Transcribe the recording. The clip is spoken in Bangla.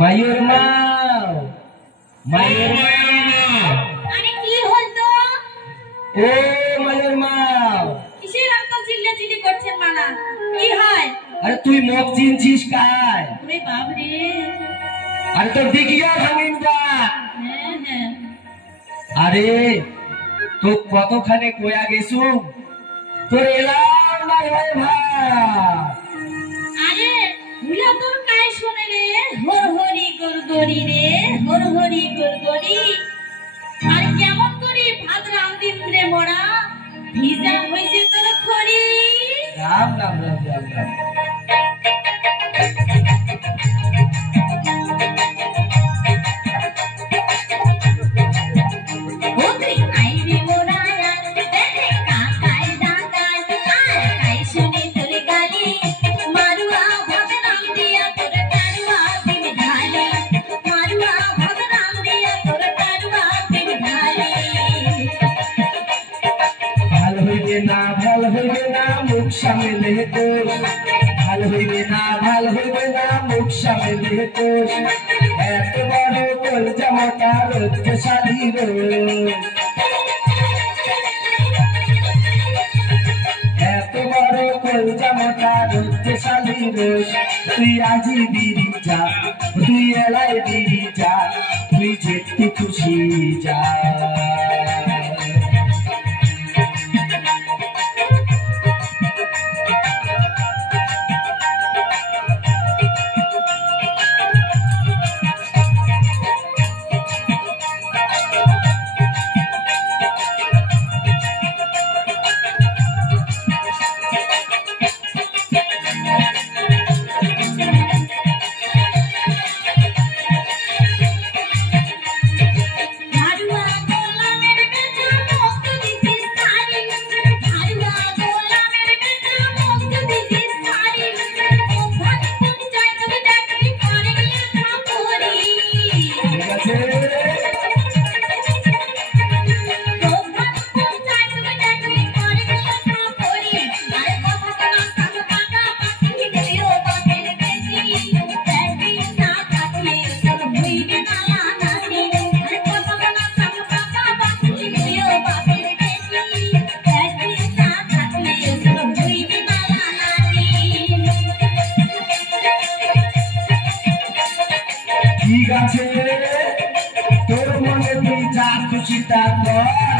মায়ুর মা মায়ুর মা আরে কি হলো? ও মায়ুর মা কিসের এত চিল্লাচিল্লি করছেন মানা? কি হয়? আরে তুই মোক চিনছিস কাই? ওরে বাপ রে। আরে তোর দিকিয়া ভাঙিন দা। হ্যাঁ হ্যাঁ। আরে তো কতখানে কয়া গেছু তোর এলাম না রে ভাই। আরে ভুলা তোর কাই শুনে রে, হর হরি গরগরি রে, হর হরি গরগরি। আর কেমন করে ভাত রান্দিন রে মোরা, ভিজা হইছে তোর খড়ি। রাম রাম রাম রাম রাম। ওরে আইবি মোরা আর দেখে কাকাই ডাকাই, আর কাই শুনি তোর গালি, মারুয়া ভাত রান্দিয়া তোর টারুয়া দিন ঢালি, মারুয়া ভাত রান্দিয়া তোর টারুয়া দিন ঢালি। ভাল হইবে না ভাল হইবে না মুখ সামলে দোষ, ভাল হইবে না ভাল হইবে না মুখ সামলে দোষ। এত বড় কলজা মাতা রোজশালী রোজ, এত বড় কলজা মাতা রোজশালী রোজ। তুই আজি বিড়ি যা, তুই এলাই বিড়ি যা, তুই যেতে খুশি যা। মারুয়া গোলামের বেটা মুখ দিছিস সারি, মারুয়া গোলামের বেটা মুখ দিছিস সারি। ও ভাত পঞ্চায়েত ডাকবি করে গিয়ে থাপুরি, ঠিক আছে ও ভাত পঞ্চায়েত ডাকবি করে গিয়ে থাপুরি। আরে কথা না সাথ কাকা পাখি দিও বাপের বেটি, বেটি না থাকলে সব ভুইবে না নাতি। আরে কথা না সাথ কাকা পাখি দিও বাপের বেটি, বেটি না থাকলে সব ভুইবে না নাতি। ঠিক আছে তোর মনে তুই যা খুশি তা কর।